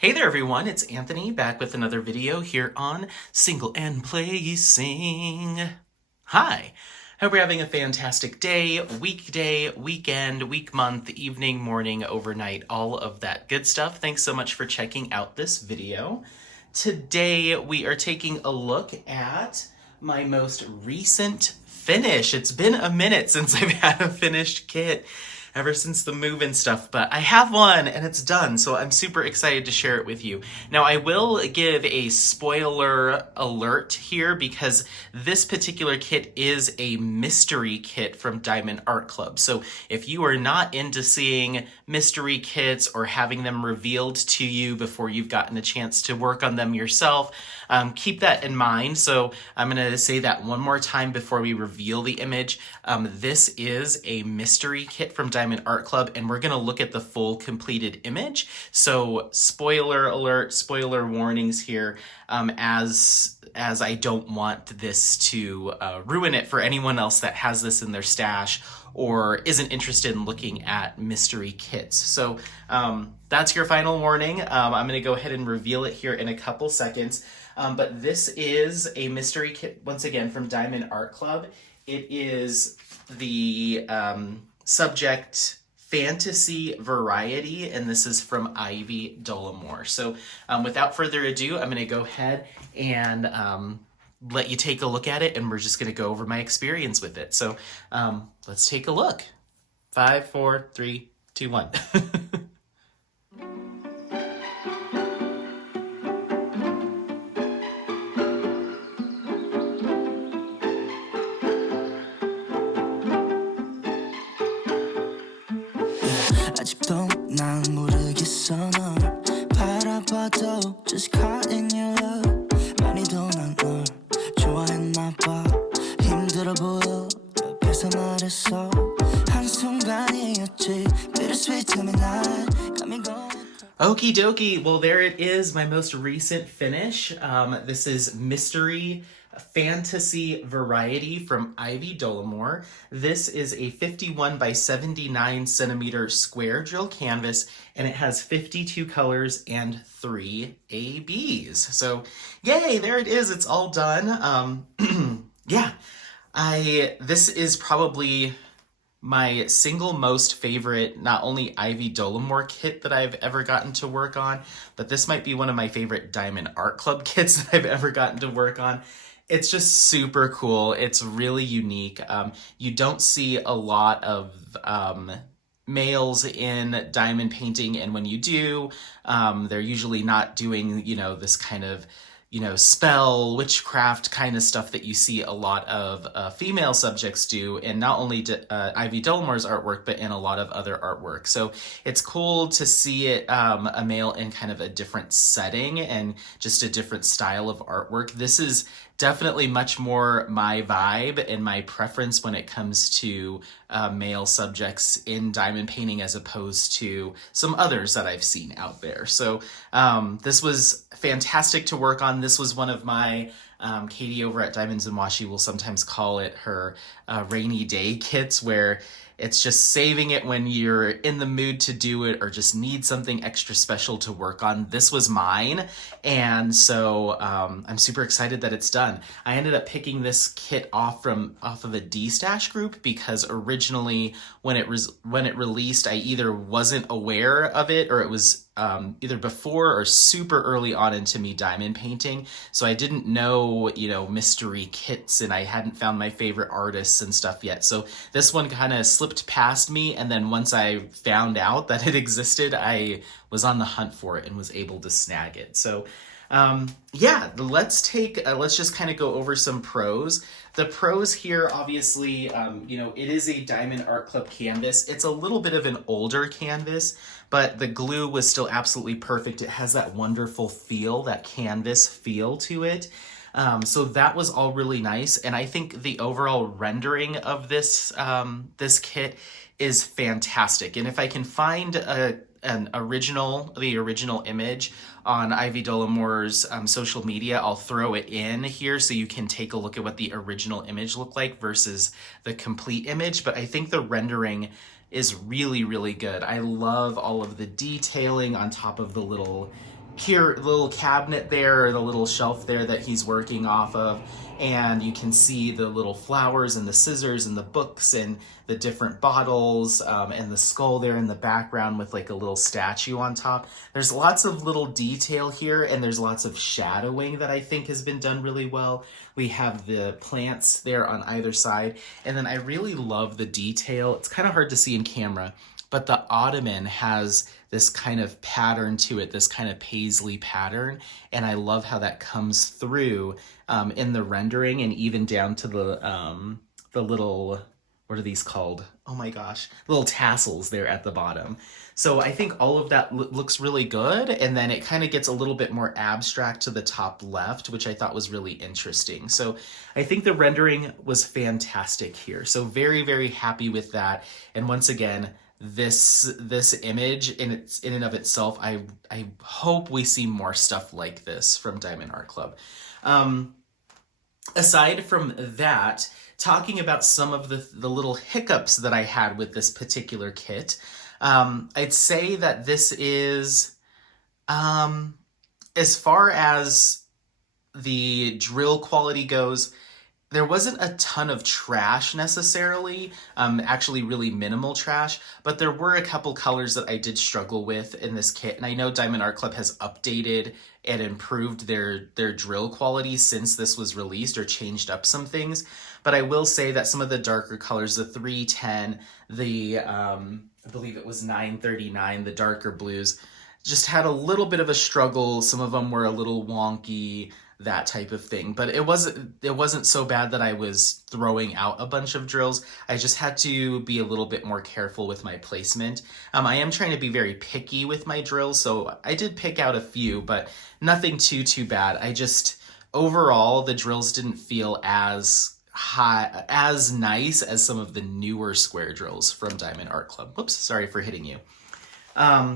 Hey there everyone, it's Anthony back with another video here on Single and Placing. Hi, hope you're having a fantastic day, weekday, weekend, week, month, evening, morning, overnight, all of that good stuff. Thanks so much for checking out this video. Today we are taking a look at my most recent finish. It's been a minute since I've had a finished kit, ever since the move and stuff, but I have one and it's done, so I'm super excited to share it with you. Now, I will give a spoiler alert here because this particular kit is a mystery kit from Diamond Art Club. So if you are not into seeing mystery kits or having them revealed to you before you've gotten a chance to work on them yourself, keep that in mind. So I'm going to say that one more time before we reveal the image. This is a mystery kit from Diamond Art Club, and we're going to look at the full completed image. So spoiler alert, spoiler warnings here, as I don't want this to ruin it for anyone else that has this in their stash or isn't interested in looking at mystery kits. So that's your final warning. I'm going to go ahead and reveal it here in a couple seconds. But this is a mystery kit, once again, from Diamond Art Club. It is the subject Fantasy Variety, and this is from Ivy Dolamore. So without further ado, I'm going to go ahead and let you take a look at it, and we're just going to go over my experience with it. So let's take a look. 5, 4, 3, 2, 1. 아직도 난 모르겠어 널 바라봐도 just caught in your love 많이도 난 널 좋아했나 봐 힘들어 보여 옆에서 말했어 한순간이었지 bittersweet tell me not got me going. Okie dokie, well there it is, my most recent finish. This is Mystery Fantasy Variety from Ivy Dolamore. This is a 51 by 79 centimeter square drill canvas, and it has 52 colors and 3 ABs. So yay, there it is, it's all done. Yeah, this is probably my single most favorite, not only Ivy Dolamore kit that I've ever gotten to work on, but this might be one of my favorite Diamond Art Club kits that I've ever gotten to work on. It's just super cool. It's really unique. You don't see a lot of males in diamond painting, and when you do, they're usually not doing, this kind of spell, witchcraft kind of stuff that you see a lot of female subjects do, and not only Ivy Dolamore's artwork, but in a lot of other artwork. So it's cool to see it, a male in kind of a different setting and just a different style of artwork. This is definitely much more my vibe and my preference when it comes to male subjects in diamond painting as opposed to some others that I've seen out there. So this was fantastic to work on. This was one of my, Katie over at Diamonds and Washi will sometimes call it her rainy day kits, where it's just saving it when you're in the mood to do it or just need something extra special to work on. This was mine, and so I'm super excited that it's done. I ended up picking this kit off of a destash group because originally when it released, I either wasn't aware of it or it was either before or super early on into me diamond painting. So I didn't know, mystery kits, and I hadn't found my favorite artists and stuff yet. So this one kind of slipped past me. And then once I found out that it existed, I was on the hunt for it and was able to snag it. So yeah, let's just kind of go over some pros. The pros here, obviously, it is a Diamond Art Club canvas. It's a little bit of an older canvas, but the glue was still absolutely perfect. It has that wonderful feel, that canvas feel to it. So that was all really nice. And I think the overall rendering of this kit is fantastic. And if I can find the original image on Ivy Dolamore's social media, I'll throw it in here so you can take a look at what the original image looked like versus the complete image. But I think the rendering is really, really good. I love all of the detailing on top of the little here, the little cabinet there, or the little shelf there that he's working off of, and you can see the little flowers and the scissors and the books and the different bottles, and the skull there in the background with like a little statue on top. There's lots of little detail here, and there's lots of shadowing that I think has been done really well. We have the plants there on either side, and then I really love the detail. It's kind of hard to see in camera, but the ottoman has this kind of pattern to it, this kind of paisley pattern, and I love how that comes through in the rendering, and even down to the little, what are these called? Oh my gosh, little tassels there at the bottom. So I think all of that looks really good, and then it kind of gets a little bit more abstract to the top left, which I thought was really interesting. So I think the rendering was fantastic here. So very, very happy with that. And once again, this image in and of itself, I hope we see more stuff like this from Diamond Art Club. Aside from that, talking about some of the little hiccups that I had with this particular kit, I'd say that this is, as far as the drill quality goes, there wasn't a ton of trash necessarily, actually really minimal trash, but there were a couple colors that I did struggle with in this kit. And I know Diamond Art Club has updated and improved their drill quality since this was released, or changed up some things. But I will say that some of the darker colors, the 310, the, I believe it was 939, the darker blues, just had a little bit of a struggle. Some of them were a little wonky, that type of thing. But it wasn't so bad that I was throwing out a bunch of drills. I just had to be a little bit more careful with my placement. I am trying to be very picky with my drills, so I did pick out a few, but nothing too bad. I just, overall, the drills didn't feel as nice as some of the newer square drills from Diamond Art Club. Whoops, sorry for hitting you.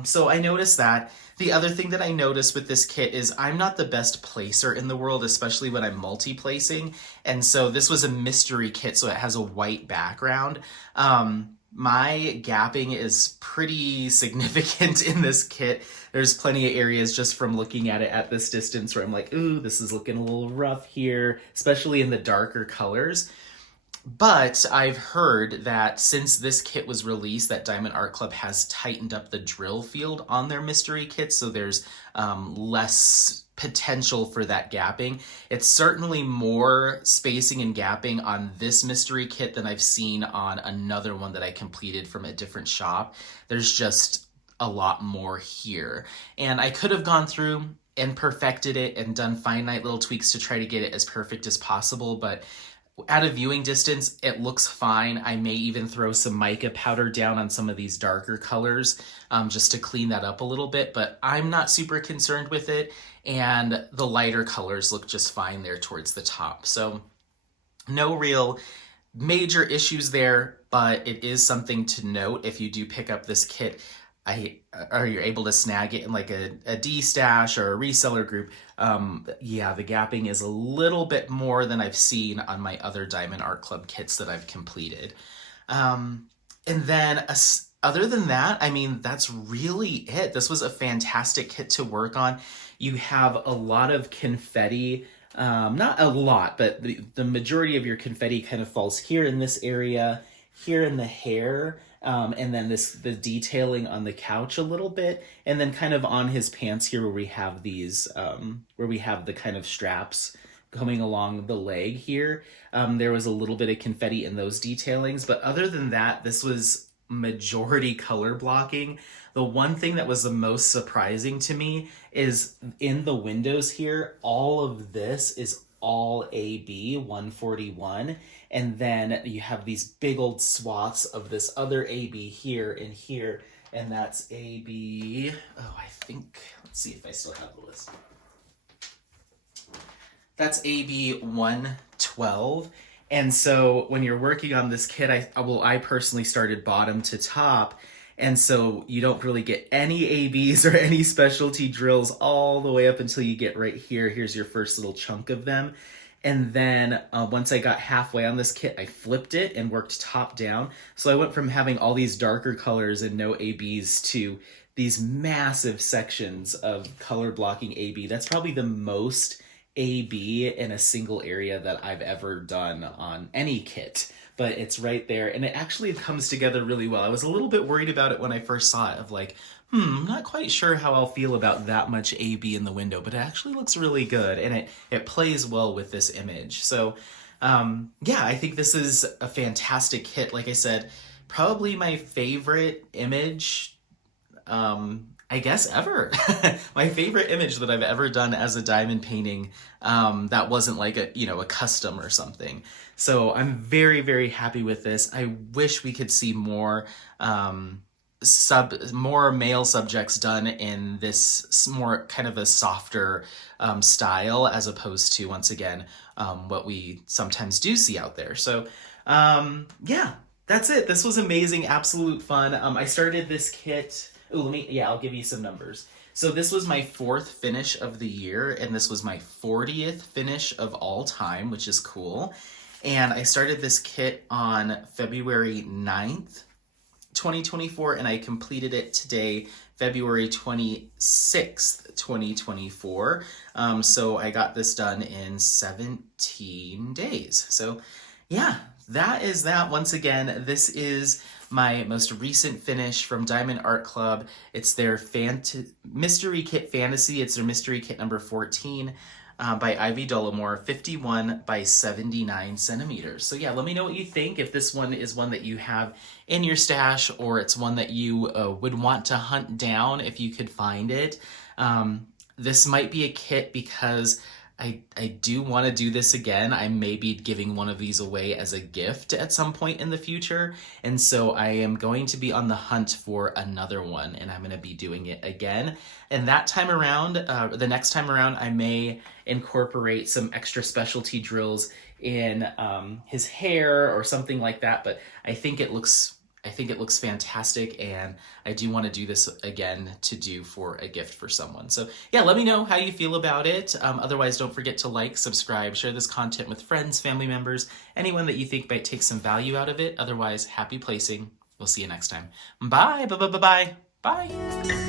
So I noticed that. The other thing that I noticed with this kit is I'm not the best placer in the world, especially when I'm multi-placing. And so this was a mystery kit, so it has a white background. My gapping is pretty significant in this kit. There's plenty of areas just from looking at it at this distance where I'm like, ooh, this is looking a little rough here, especially in the darker colors. But I've heard that since this kit was released, that Diamond Art Club has tightened up the drill field on their mystery kits, so there's less potential for that gapping. It's certainly more spacing and gapping on this mystery kit than I've seen on another one that I completed from a different shop. There's just a lot more here. And I could have gone through and perfected it and done finite little tweaks to try to get it as perfect as possible, but at a viewing distance, it looks fine. I may even throw some mica powder down on some of these darker colors just to clean that up a little bit, but I'm not super concerned with it, and the lighter colors look just fine there towards the top. So no real major issues there, but it is something to note if you do pick up this kit. Or you're able to snag it in like a D-stash or a reseller group. Yeah, the gapping is a little bit more than I've seen on my other Diamond Art Club kits that I've completed. And then other than that, I mean, that's really it. This was a fantastic kit to work on. You have a lot of confetti, not a lot, but the majority of your confetti kind of falls here in this area, here in the hair, and then the detailing on the couch a little bit, and then kind of on his pants here where we have these, where we have the kind of straps coming along the leg here. There was a little bit of confetti in those detailings, but other than that, this was majority color blocking. The one thing that was the most surprising to me is in the windows here, all of this is all AB 141, and then you have these big old swaths of this other AB here and here, and that's AB, oh, I think, let's see if I still have the list. That's AB 112, and so when you're working on this kit, I personally started bottom to top, and so you don't really get any ABs or any specialty drills all the way up until you get right here. Here's your first little chunk of them. And then once I got halfway on this kit, I flipped it and worked top down. So I went from having all these darker colors and no ABs to these massive sections of color blocking AB. That's probably the most AB in a single area that I've ever done on any kit, but it's right there, and it actually comes together really well. I was a little bit worried about it when I first saw it, of like, I'm not quite sure how I'll feel about that much AB in the window, but it actually looks really good, and it plays well with this image. So yeah, I think this is a fantastic kit. Like I said, probably my favorite image, I guess, ever. My favorite image that I've ever done as a diamond painting, that wasn't like a custom or something. So I'm very, very happy with this. I wish we could see more more male subjects done in this more kind of a softer style, as opposed to, once again, what we sometimes do see out there. So yeah, that's it. This was amazing, absolute fun. I started this kit. Ooh, I'll give you some numbers. So this was my 4th finish of the year, and this was my 40th finish of all time, which is cool. And I started this kit on February 9th, 2024, and I completed it today, February 26th, 2024. So I got this done in 17 days. So yeah, that is that. Once again, this is my most recent finish from Diamond Art Club. It's their Mystery Kit Fantasy. It's their Mystery Kit number 14 by Ivy Dolamore, 51 by 79 centimeters. So yeah, let me know what you think. If this one is one that you have in your stash, or it's one that you would want to hunt down if you could find it. This might be a kit because I do want to do this again. I may be giving one of these away as a gift at some point in the future. And so I am going to be on the hunt for another one, and I'm going to be doing it again. And that time around, the next time around, I may incorporate some extra specialty drills in his hair or something like that. But I think it looks fantastic, and I do want to do this again to do for a gift for someone. So yeah, let me know how you feel about it. Otherwise, don't forget to like, subscribe, share this content with friends, family members, anyone that you think might take some value out of it. Otherwise, happy placing. We'll see you next time. Bye. Bye.